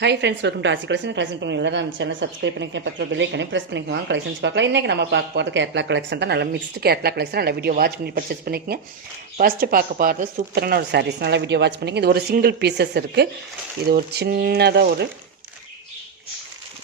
Hi friends, welcome to ஆசி collection பண்ணுவீங்களா? நம்ம சேனல் சப்ஸ்கிரைப் பண்ணிக்கங்க, பக்கத்தில் பெல் ஐக்கனை ப்ரெஸ் பண்ணிக்கலாம். கலெக்ஷன்ஸ் பார்க்கலாம். இன்றைக்கி நம்ம பார்க்க போகிறது கேட்லாக் கலெக்ஷன் தான். நல்ல மிக்ஸ்டு கேட்லாக் கலெக்ஷன். நல்ல வீடியோ வாட்ச் பண்ணி பர்ச்சேஸ் பண்ணிக்கங்க. ஃபஸ்ட்டு பார்க்க போகிறது சூப்பரான ஒரு சாரீஸ். நல்லா வீடியோ வாட்ச் பண்ணிக்கங்க. இது ஒரு சிங்கிள் பீசஸ் இருக்குது. இது ஒரு சின்னதாக ஒரு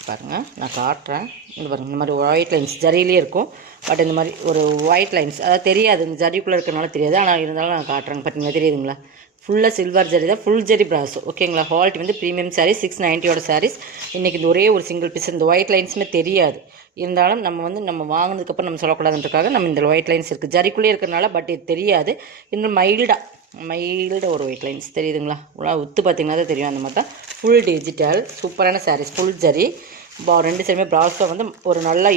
பாருங்கள், நான் காட்டுறேன். இது பாருங்கள், இந்த மாதிரி ஒயிட் லைன்ஸ் ஜரியிலே இருக்கும். பட் இந்த மாதிரி ஒரு ஒயிட் லைன்ஸ் அதாவது தெரியாது, இந்த ஜரிக்குள்ளே இருக்கிறனால தெரியாது. ஆனால் இருந்தாலும் நான் காட்டுறேன். பார்த்தீங்கன்னா தெரியுதுங்களா? ஃபுல்லாக சில்வர் ஜரி தான், ஃபுல் ஜரி ப்ராஸோ. ஓகேங்களா? குவாலிட்டி வந்து ப்ரீமியம் சாரீஸ், 690 சாரீஸ். இன்றைக்கி இந்த ஒரே ஒரு சிங்கிள் பீஸ், இந்த ஒயிட் லைன்ஸுமே தெரியாது. இருந்தாலும் நம்ம வாங்கினதுக்கப்புறம் நம்ம சொல்லக்கூடாதுன்றக்காக நம்ம இந்த ஒயிட் லைன்ஸ் இருக்குது. ஜரிக்குள்ளே இருக்கிறனால பட் இது தெரியாது. இன்னும் மைல்டாக ஒரு ஒயிட் லைன்ஸ் தெரியுதுங்களா? உத்து பார்த்தீங்கன்னா தான் தெரியும். அந்த மாதிரி தான் ஃபுல் டிஜிட்டல் சூப்பரான சாரீஸ், ஃபுல் ஜரி. ரெண்டு சைடுமே ப்ராஸோ வந்து ஒரு நல்ல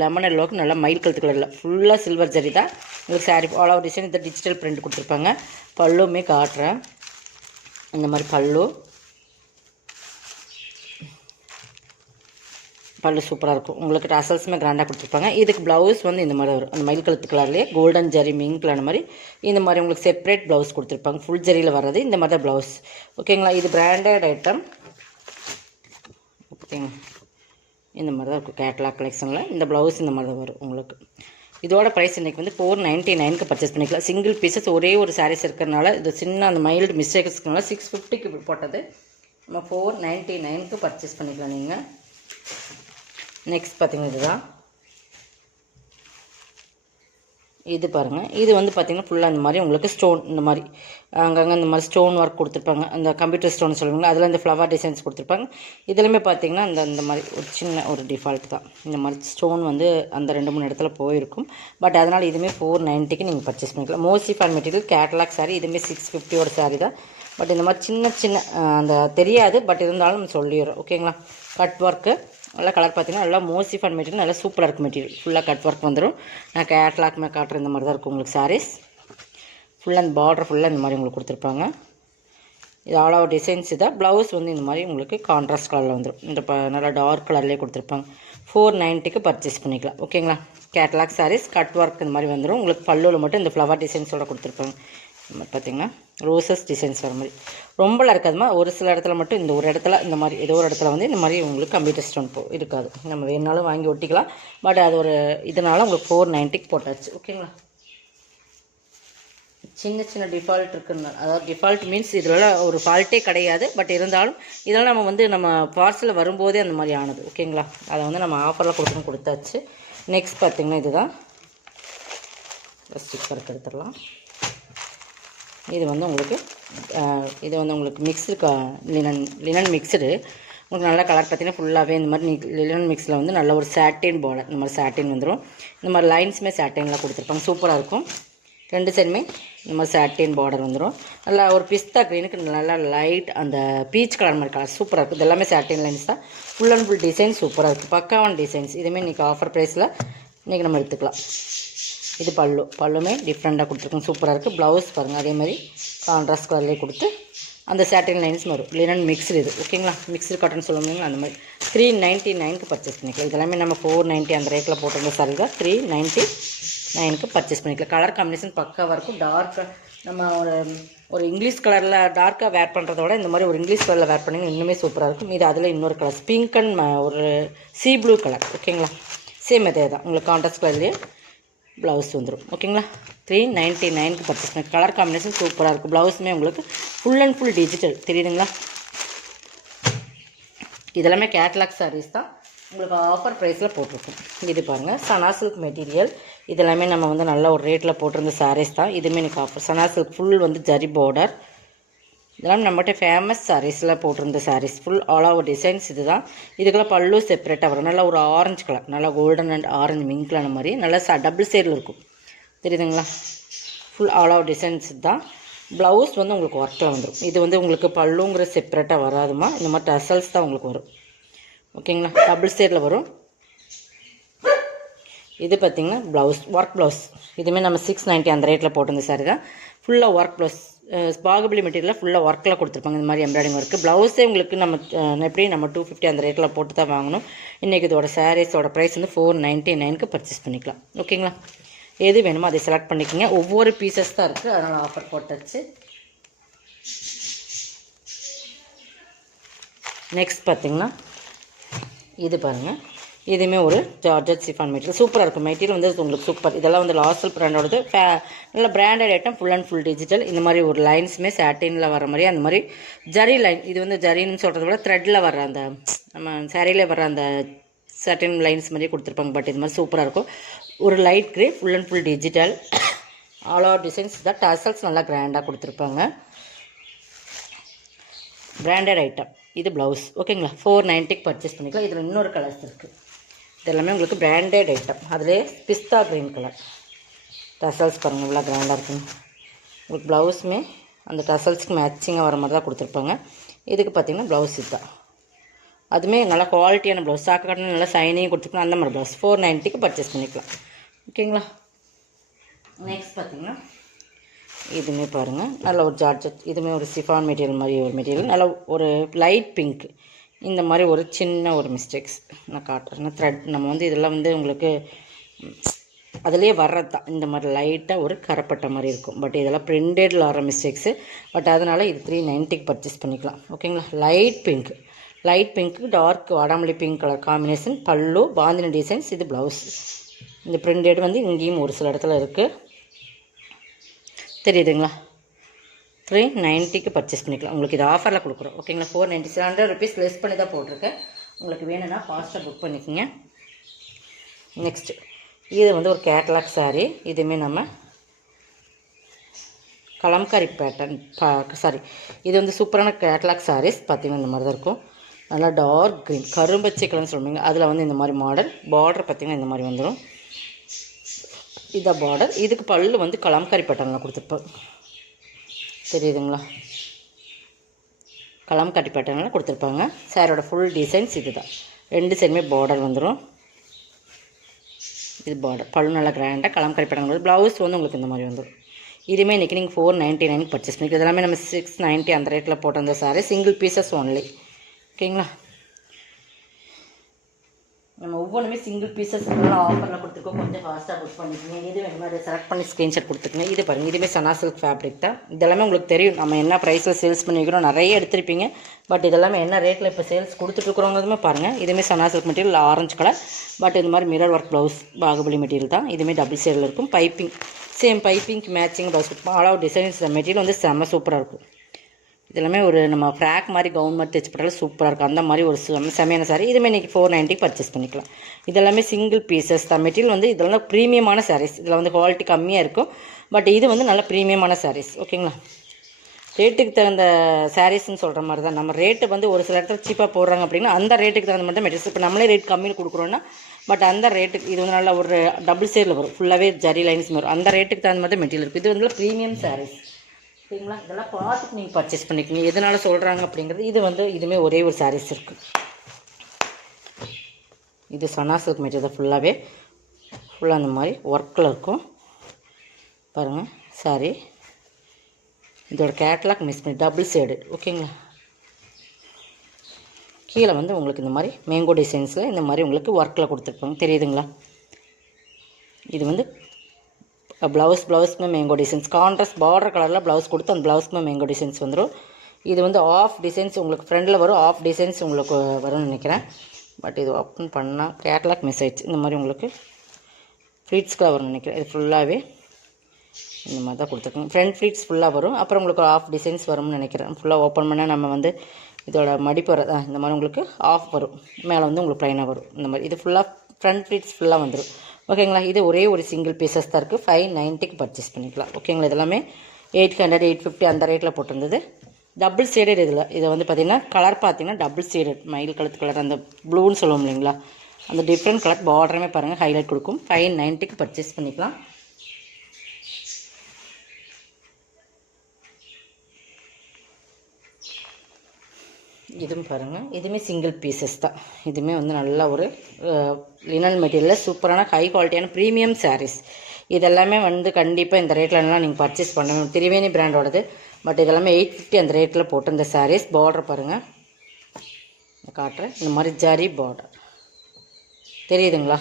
லெமன் எல்லோவுக்கு நல்லா மயில் கழுத்து கலரில் ஃபுல்லாக சில்வர் ஜரி தான். உங்களுக்கு சாரீ ஆல் ஓவர் டிசைன் இந்த டிஜிட்டல் பிரிண்ட் கொடுத்துருப்பாங்க. பல்லுமே காட்டுறேன். இந்த மாதிரி பல்லு சூப்பராக இருக்கும். உங்களுக்கு டசல்ஸுமே கிராண்டாக கொடுத்துருப்பாங்க. இதுக்கு ப்ளவுஸ் வந்து இந்த மாதிரி வரும். அந்த மயில் கழுத்து கலர்லேயே கோல்டன் ஜரி மிங்க் அந்த மாதிரி இந்த மாதிரி உங்களுக்கு செப்பரேட் ப்ளவுஸ் கொடுத்துருப்பாங்க. ஃபுல் ஜரியில் வர்றது இந்த மாதிரி தான் ப்ளவுஸ். ஓகேங்களா? இது பிராண்டட் ஐட்டம். ஓகேங்க, இந்த மாதிரி தான் இருக்கும். கேட்லாக் கலெக்ஷனில் இந்த ப்ளவுஸ் இந்த மாதிரி தான் வரும் உங்களுக்கு. இதோட ப்ரைஸ் இன்றைக்கி வந்து 499க்கு பர்ச்சேஸ் பண்ணிக்கலாம். சிங்கிள் பீசஸ் ஒரே ஒரு சாரீஸ் இருக்கிறனால இது சின்ன அந்த மைல்டு மிஸ்டேக்ஸ் இருக்கனால 650க்கு போட்டது. நம்ம 499க்கு பர்ச்சேஸ் பண்ணிக்கலாம். நீங்கள் நெக்ஸ்ட் பார்த்தீங்கன்னா இதுதான். இது பாருங்கள், இது வந்து பார்த்திங்கன்னா ஃபுல்லாக இந்த மாதிரி உங்களுக்கு ஸ்டோன் இந்த மாதிரி அங்கங்கே இந்த மாதிரி ஸ்டோன் ஒர்க் கொடுத்துருப்பாங்க. அந்த கம்ப்யூட்டர் ஸ்டோன் சொல்லுவாங்க, அதில் இந்த ஃப்ளவர் டிசைன்ஸ் கொடுத்துருப்பாங்க. இதுலையுமே பார்த்திங்கன்னா இந்த மாதிரி ஒரு சின்ன ஒரு டிஃபால்ட் தான். இந்த மாதிரி ஸ்டோன் வந்து அந்த 2-3 இடத்துல போயிருக்கும். பட் அதனால் இதுவுமே 490க்கு நீங்கள் பர்ச்சேஸ் பண்ணிக்கலாம். Mostly for material catalogue sari. இதுவுமே 650 சாரீ தான். பட் இந்த மாதிரி சின்ன அந்த தெரியாது, பட் இருந்தாலும் நம்ம சொல்லிடுறோம். ஓகேங்களா? கட் ஒர்க்கு நல்லா கலர் பார்த்தீங்கன்னா நல்லா மோஸ்ட்லி ஃபார் மெட்டீரியல் நல்லா சூப்பராக இருக்குது. மெட்டீரியல் ஃபுல்லாக கட் ஒர்க் வந்துடும். நான் கேட்லாக்மே காட்டுற இந்த மாதிரி தான் இருக்கும் உங்களுக்கு சாரீஸ். ஃபுல்லாக அந்த பார்டர் ஃபுல்லாக இந்த மாதிரி உங்களுக்கு கொடுத்துருப்பாங்க. இது ஆல் ஓவர் டிசைன்ஸ் இதாக. ப்ளவுஸ் வந்து இந்த மாதிரி உங்களுக்கு கான்ட்ராஸ்ட் கலரில் வந்துடும். இந்த நல்லா டார்க் கலர்லேயே கொடுத்துருப்பாங்க. 490க்கு பர்ச்சேஸ் பண்ணிக்கலாம். ஓகேங்களா? கேட்லாக் சாரீஸ் கட் ஒர்க் இந்த மாதிரி வந்துடும். உங்களுக்கு பல்லுவில் மட்டும் இந்த ஃப்ளவர் டிசைன்ஸோடு கொடுத்துருப்பாங்க. இந்த மாதிரி பார்த்திங்கன்னா ரோசஸ் டிசைன்ஸ் வர மாதிரி ரொம்பலாம் இருக்காதுமா. ஒரு சில இடத்துல மட்டும் இந்த ஒரு இடத்துல இந்த மாதிரி ஏதோ ஒரு இடத்துல வந்து இந்த மாதிரி உங்களுக்கு கம்ப்யூட்டர் ஸ்டோன் இருக்காது. நம்ம வேணாலும் வாங்கி ஒட்டிக்கலாம். பட் அது ஒரு இதனால் உங்களுக்கு 490க்கு போட்டாச்சு. ஓகேங்களா? சின்ன டிஃபால்ட் இருக்குன்னு, அதாவது டிஃபால்ட் மீன்ஸ் இதில் ஒரு ஃபால்ட்டே கிடையாது. பட் இருந்தாலும் இதெல்லாம் நம்ம வந்து நம்ம பார்சலில் வரும்போதே அந்த மாதிரி ஆனது. ஓகேங்களா? அதை வந்து நம்ம ஆஃபரில் கொடுத்தாச்சு. நெக்ஸ்ட் பார்த்திங்கன்னா இதுதான். ஸ்டிக்கருக்கு எடுத்துடலாம். இது வந்து உங்களுக்கு மிக்ஸ்டு லினன் மிக்ஸ்டு. உங்களுக்கு நல்ல கலர் பார்த்தீங்கன்னா ஃபுல்லாகவே இந்த மாதிரி லினன் மிக்ஸில் வந்து நல்ல ஒரு சாட்டின் பார்டர். இந்த மாதிரி சாட்டின் வந்துடும். இந்த மாதிரி லைன்ஸுமே சாட்டினில் கொடுத்துருப்பாங்க. சூப்பராக இருக்கும். ரெண்டு சைடுமே இந்த மாதிரி சாட்டின் பார்டர் வந்துடும். நல்லா ஒரு பிஸ்தா க்ரீனுக்கு நல்லா லைட் அந்த பீச் கலர் மாதிரி கலர் சூப்பராக இருக்கும். இது எல்லாமே சாட்டின் லைன்ஸ் தான். ஃபுல் அண்ட் ஃபுல் டிசைன் சூப்பராக இருக்குது. பக்காவான டிசைன்ஸ். இதுவுமே இன்றைக்கி ஆஃபர் ப்ரைஸில் இன்றைக்கி நம்ம எடுத்துக்கலாம். இது பல்லுமே டிஃப்ரெண்ட்டாக கொடுத்துருக்கோம். சூப்பராக இருக்குது. ப்ளவுஸ் பாருங்கள், அதே மாதிரி கான்ட்ராஸ்ட் கலர்லேயே கொடுத்து அந்த சாட்டின் லைன்ஸ் வரும். லினன் மிக்ஸ்டு இது. ஓகேங்களா? மிக்ஸ்டு காட்டன் சொல்லுவாங்களா அந்த மாதிரி 399க்கு பர்ச்சேஸ் பண்ணிக்கலாம். இதெல்லாமே நம்ம 490 அந்த ரேட்டில் போட்டிருந்த சாரி தான் 399க்கு பர்ச்சேஸ் பண்ணிக்கலாம். கலர் காம்பினேஷன் பக்காவாக இருக்கும். டார்க்காக நம்ம ஒரு இங்கிலீஷ் கலரில் டார்க்காக வேர் பண்ணுறதோட இந்த மாதிரி ஒரு இங்கிலீஷ் கலரில் வேர் பண்ணிங்கன்னா இன்னுமே சூப்பராக இருக்கும். இது அதில் இன்னொரு கலர் பிங்க் அண்ட் ஒரு சீ ப்ளூ கலர். ஓகேங்களா? சேம் அதே தான். உங்களுக்கு கான்ட்ராஸ்ட் கலர்லேயே ப்ளவுஸ் வந்துடும். ஓகேங்களா? 399க்கு பர்ச்சேஸ் பண்ணி கலர் காம்பினேஷன் சூப்பராக இருக்குது. ப்ளவுஸுமே உங்களுக்கு ஃபுல் அண்ட் ஃபுல் டிஜிட்டல் தெரியுதுங்களா? இதெல்லாமே கேட்லாக் சாரீஸ் தான். உங்களுக்கு ஆஃபர் ப்ரைஸில் போட்டிருக்கும். இது பாருங்கள், சனா சில்க் மெட்டீரியல். இதெல்லாமே நம்ம வந்து நல்ல ஒரு ரேட்டில் போட்டிருந்த சாரீஸ் தான். இதுவுமே எனக்கு ஆஃபர். சனா சில்க் ஃபுல் வந்து ஜரி பார்டர். இதெல்லாம் நம்மகிட்ட ஃபேமஸ் சாரீஸில் போட்டிருந்த sarees. Full all over designs இது தான். இதுக்கெல்லாம் பல்லு செப்பரேட்டாக வரும். நல்லா ஒரு ஆரஞ்சு கலர், நல்லா கோல்டன் அண்ட் ஆரஞ்சு மிங்க்லான மாதிரி நல்லா டபுள் சைடில் இருக்கும். தெரியுதுங்களா? ஃபுல் ஆல் ஓவர் டிசைன்ஸ் தான். ப்ளவுஸ் வந்து உங்களுக்கு ஒர்க்கில் வந்துடும். இது வந்து உங்களுக்கு பல்லுங்கிற செப்பரேட்டாக வராதுமா. இந்த மாதிரி டசல்ஸ் தான் உங்களுக்கு வரும். ஓகேங்களா? டபுள் சைடில் வரும். இது பார்த்திங்கன்னா ஒர்க் ப்ளவுஸ். இதுவுமே நம்ம 690 அந்த ரேட்டில் போட்டிருந்த சாரி தான். ஃபுல்லாக ஒர்க் ப்ளவுஸ். பாகுபலி மெட்டீரியலில் ஃபுல்லாக ஒர்க்கில் கொடுத்துருப்பாங்க. இந்த மாதிரி எம்ப்ராய்டிங் ஒர்க்கு. ப்ளவுஸே உங்களுக்கு நம்ம எப்படி நம்ம 250 அந்த ரேட்டில் போட்டு தான் வாங்கணும். இன்றைக்கி இதோட சாரீஸோட ப்ரைஸ் வந்து 499க்கு பர்ச்சேஸ் பண்ணிக்கலாம். ஓகேங்களா? எது வேணுமோ அதை செலக்ட் பண்ணிக்கோங்க. ஒவ்வொரு பீசஸ் தான் இருக்குது, அதனால் ஆஃபர் போட்டாச்சு. நெக்ஸ்ட் பார்த்திங்கன்னா இது பாருங்கள், இதுவுமே ஒரு ஜார்ஜட் சிஃபான் மெட்டீரியல். சூப்பராக இருக்கும் மெட்டீரியல் வந்து உங்களுக்கு சூப்பர். இதெல்லாம் வந்து லாஸ்டல் பிராண்டோடது. நல்ல branded item, full and full digital. இந்த மாதிரி ஒரு லைன்ஸுமே சாட்டினில் வர மாதிரி, அந்த மாதிரி ஜரி லைன். இது வந்து ஜரின்னு சொல்கிறத விட த்ரெட்டில் வர அந்த நம்ம சாரியில் வர அந்த சாட்டின் லைன்ஸ் மாதிரி கொடுத்துருப்பாங்க. பட் இது மாதிரி சூப்பராக இருக்கும். ஒரு light grey, full and full digital, all over designs தான். டசல்ஸ் நல்லா கிராண்டாக கொடுத்துருப்பாங்க. Branded item. இது ப்ளவுஸ். ஓகேங்களா, 490க்கு பர்ச்சேஸ் பண்ணிக்கலாம். இதில் இன்னொரு கலர்ஸ் இருக்குது. இது எல்லாமே உங்களுக்கு பிராண்டட் ஐட்டம். அதிலே பிஸ்தா க்ரீன் கலர். டசல்ஸ் பாருங்கள் இவ்வளோ கிராண்டாக இருக்குங்க. உங்களுக்கு ப்ளவுஸுமே அந்த டசல்ஸ்க்கு மேட்சிங்காக வர மாதிரி தான் கொடுத்துருப்பாங்க. இதுக்கு பார்த்திங்கன்னா ப்ளவுஸ் இதுதான். அதுவுமே நல்லா குவாலிட்டியான ப்ளவுஸ். சாக்கு காட்டன் நல்லா சைனிங் கொடுத்துருக்கணும். அந்த மாதிரி ப்ளவுஸ் 490க்கு பர்ச்சேஸ் பண்ணிக்கலாம். ஓகேங்களா. நெக்ஸ்ட் பார்த்திங்கன்னா இதுவுமே பாருங்கள், நல்ல ஒரு ஜார்ஜட். இதுவுமே ஒரு சிஃபான் மெட்டீரியல் மாதிரி ஒரு மெட்டீரியல். நல்ல ஒரு லைட் பிங்க். இந்த மாதிரி ஒரு சின்ன ஒரு மிஸ்டேக்ஸ் நான் காட்டுறேன். த்ரெட் நம்ம வந்து இதெல்லாம் வந்து உங்களுக்கு அதிலே வர்றது தான். இந்த மாதிரி லைட்டாக ஒரு கரப்பட்ட மாதிரி இருக்கும். பட் இதெல்லாம் பிரிண்டடில் வர மிஸ்டேக்ஸு. பட் அதனால் இது 390க்கு பர்ச்சேஸ் பண்ணிக்கலாம். ஓகேங்களா. லைட் பிங்க்கு டார்க் வாடாமல்லி பிங்க் கலர் காம்பினேஷன். பல்லு பாந்தினி டிசைன்ஸ். இது ப்ளவுஸ். இந்த பிரிண்டட் வந்து இங்கேயும் ஒரு சில இடத்துல இருக்குது, தெரியுதுங்களா. 390க்கு பர்ச்சேஸ் பண்ணிக்கலாம். உங்களுக்கு இது ஆஃபரில் கொடுக்குறோம். ஓகேங்களா. 490, 700 ருபீஸ் லெஸ் பண்ணி தான் போட்டிருக்கேன். உங்களுக்கு வேணும்னா ஃபாஸ்ட்டாக புக் பண்ணிக்கோங்க. நெக்ஸ்ட்டு இது வந்து ஒரு கேட்லாக் சாரீ. இதுவுமே நம்ம கலம்காரி பேட்டர்ன் இது வந்து சூப்பரான கேட்லாக் சாரீஸ். பார்த்திங்கன்னா இந்த மாதிரி தான் இருக்கும். நல்லா டார்க் க்ரீன், கரும்பச்சை கலர்னு சொல்லுவீங்க. அதில் வந்து இந்த மாதிரி மாடல். பார்டர் பார்த்திங்கன்னா இந்த மாதிரி வந்துடும். இதான் பார்டர். இதுக்கு பல்லு வந்து கலம்காரி பேட்டர்னில் கொடுத்துருப்போம், தெரியுதுங்களா. கலம்காரி பேட்டர்னில் கொடுத்துருப்பாங்க. சாரோட ஃபுல் டிசைன்ஸ் இது தான். 2 சைடுமே பார்டர் வந்துடும். இது பார்டர். பல்லு நல்லா கிராண்டாக கலம்காரி பேட்டர்ன். ப்ளவுஸ் வந்து உங்களுக்கு இந்த மாதிரி வந்துடும். இதுவுமே இன்றைக்கி நீங்கள் 499 பர்ச்சேஸ் பண்ணிக்கலாம். இதெல்லாமே நம்ம 690 அந்த ரேட்டில் போட்டிருந்த சாரி. Single pieces only. ஓகேங்களா. நம்ம ஒவ்வொன்றுமே சிங்கிள் பீசஸ் நல்லா ஆஃபரில் கொடுத்துருக்கோம். கொஞ்சம் ஃபாஸ்ட்டாக புக் பண்ணிக்கோங்க. இது வேணும் மாதிரி செலக்ட் பண்ணி ஸ்க்ரீன்ஷாட் கொடுத்துக்கோங்க. இது பாருங்கள், இதுவுமே சனா சில்க் ஃபேப்ரிக் தான். இதெல்லாமே உங்களுக்கு தெரியும் நம்ம என்ன ப்ரைஸில் சேல்ஸ் பண்ணிக்கிறோம். நிறைய எடுத்திருப்பீங்க. பட் இதெல்லாமே என்ன ரேட்டில் இப்போ சேல்ஸ் கொடுத்துட்ருக்குறோங்கிறதுமே பாருங்கள். இதுவுமே சனா silk material, orange colour. But இது மாதிரி mirror work blouse, Baahubali material தான். இதுவுமே டபுள் சைடில் இருக்கும். பைப்பிங் சேம் பைப்பிங்க்கு மேட்சிங் ப்ளவுஸ் கொடுப்போம். All out designs. மெட்டீரியல் வந்து செம்ம சூப்பராக இருக்கும். இதெல்லாமே ஒரு நம்ம ஃப்ராக் மாதிரி கவுன் மாதிரி தைச்சு போட்டாலும் சூப்பராக இருக்கும். அந்த மாதிரி ஒரு செமையான சாரீ. இதுவுமே இன்றைக்கி 490 பர்ச்சேஸ் பண்ணிக்கலாம். இதெல்லாமே சிங்கிள் பீசஸ் தான். மெட்டீரியல் வந்து இதெல்லாம் ப்ரீமியமான சாரீஸ். இதில் வந்து குவாலிட்டி கம்மியாக இருக்கும். பட் இது வந்து நல்ல ப்ரீமியமான சாரீஸ். ஓகேங்களா. ரேட்டுக்கு தகுந்த சாரீஸ்ன்னு சொல்கிற மாதிரி தான். நம்ம ரேட்டு வந்து ஒரு சில இடத்துல சீப்பாக போடுறாங்க அப்படின்னா அந்த ரேட்டுக்கு தகுந்த மாதிரி தான் மெட்டீரியல்ஸ். இப்போ நம்மளே ரேட் கம்மியில் கொடுக்குறோன்னா பட் அந்த ரேட்டுக்கு இது வந்து நல்லா ஒரு டபுள் சைடில் வரும். ஃபுல்லாகவே ஜரி லைன்ஸ் வரும். அந்த ரேட்டுக்கு தகுந்த மாதிரி தான் மெட்டீரியல் இருக்குது. இது வந்து ப்ரீமியம் சாரீஸ். ஓகேங்களா. இதெல்லாம் பார்த்துட்டு நீங்கள் பர்ச்சேஸ் பண்ணிக்கோங்க. எதனால் சொல்கிறாங்க அப்படிங்கிறது. இது வந்து இதுவுமே ஒரே ஒரு சாரீஸ் இருக்குது. இது சனா சில்க் மெட்டீரியல் ஃபுல்லாக அந்த மாதிரி ஒர்க்கில் இருக்கும் பாருங்கள் சாரீ. இதோட கேட்லாக் மிஸ் பண்ணி டபுள் சைடு. ஓகேங்களா. கீழே வந்து உங்களுக்கு இந்த மாதிரி மேங்கோ டிசைன்ஸில் இந்த மாதிரி உங்களுக்கு ஒர்க்கில் கொடுத்துருப்பாங்க, தெரியுதுங்களா. இது வந்து ப்ளவுஸ்க்குமே மேங்கோ டிசைன்ஸ். கான்ட்ராஸ்ட் பார்டர் கலரில் ப்ளவுஸ் கொடுத்து அந்த ப்ளவுஸ்க்குமே மேங்கோ டிசைன்ஸ் வந்துடும். இது வந்து ஆஃப் டிசைன்ஸ் உங்களுக்கு ஃப்ரண்டில் வரும். ஆஃப் டிசைன்ஸ் உங்களுக்கு வரும்னு நினைக்கிறேன். பட் இது ஓப்பன் பண்ணால் கேட்லாக் மிஸ் ஆயிடுச்சு. இந்த மாதிரி உங்களுக்கு ஃப்ளீட்ஸ்க்காக வரும்னு நினைக்கிறேன். இது ஃபுல்லாகவே இந்த மாதிரி தான் கொடுத்துருக்கோங்க. ஃப்ரண்ட் ஃப்ளீட்ஸ் ஃபுல்லாக வரும். அப்புறம் உங்களுக்கு ஆஃப் டிசைன்ஸ் வரும்னு நினைக்கிறேன். ஃபுல்லாக ஓப்பன் பண்ணால் நம்ம வந்து இதோட மடிப்பு வர இந்த மாதிரி உங்களுக்கு ஆஃப் வரும். மேலே வந்து உங்களுக்கு ப்ளைனாக வரும். இந்த மாதிரி இது ஃபுல்லாக ஃப்ரண்ட் ஃப்ளீட்ஸ் ஃபுல்லாக வந்துடும். ஓகேங்களா. இது ஒரே ஒரு சிங்கிள் பீசஸ் தான் இருக்குது. 590க்கு பர்ச்சேஸ் பண்ணிக்கலாம். ஓகேங்களா. இதெல்லாமே 800, 850 அந்த ரேட்டில் போட்டிருந்தது. டபுள் ஷேடட் இதில். இதை வந்து பார்த்திங்கன்னா கலர் பார்த்திங்கன்னா டபுள் ஷேடட் மயில் கலத்து கலர், அந்த ப்ளூன்னு சொல்லுவோம் இல்லைங்களா, அந்த டிஃப்ரெண்ட் கலர். பார்டருமே பாருங்கள் ஹைலைட் கொடுக்கும். 590க்கு பர்ச்சேஸ் பண்ணிக்கலாம். இதுவும் பாருங்கள், இதுவுமே சிங்கிள் பீசஸ் தான். இதுவுமே வந்து நல்ல ஒரு லினன் மெட்டீரியலில் சூப்பரான ஹை குவாலிட்டியான ப்ரீமியம் சாரீஸ். இதெல்லாமே வந்து கண்டிப்பாக இந்த ரேட்லலாம் நீங்கள் பர்ச்சேஸ் பண்ணணும். திரிவேணி பிராண்டோடது. பட் இதெல்லாமே 850 அந்த ரேட்டில் போட்டு இந்த சாரீஸ். பார்டர் பாருங்கள், காட்டுறேன். இந்த மாதிரி ஜரி பார்டர் தெரியுதுங்களா.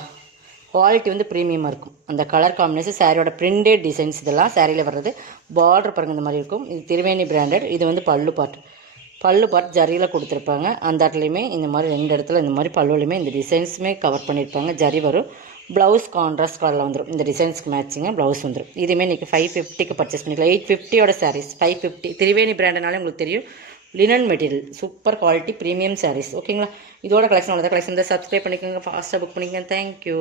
குவாலிட்டி வந்து ப்ரீமியமாக இருக்கும். அந்த கலர் காம்பினேஷன், சாரியோட பிரிண்டட் டிசைன்ஸ் இதெல்லாம் சாரியில் வர்றது. பார்டர் பாருங்கள் இந்த மாதிரி இருக்கும். இது திரிவேணி பிராண்டட். இது வந்து பல்லு பாட்டு. பல்லு பார்ட் ஜரியில் கொடுத்துருப்பாங்க. அந்த இடத்துலையுமே இந்த மாதிரி 2 இடத்துல இந்த மாதிரி பல்லுலையுமே இந்த டிசைன்ஸுமே கவர் பண்ணியிருப்பாங்க. ஜரி வரும். ப்ளவுஸ் கான்ட்ராஸ்ட் கலரில் வந்துடும். இந்த டிசைன்ஸ்க்கு மேட்சிங்காக ப்ளவுஸ் வந்துடும். இதுவுமே இன்றைக்கி 550க்கு பர்ச்சேஸ் பண்ணிக்கலாம். 850யோட சாரீஸ் 550. திரிவேணி பிராண்டுனாலே உங்களுக்கு தெரியும், linen material, super quality premium sarees. ஓகேங்களா? இதோட கலெக்ஷன் கலெக்ஷன் சப்ஸ்கிரைப் பண்ணிக்கோங்க, ஃபாஸ்ட்டாக புக் பண்ணிக்கோங்க. தேங்க்யூ.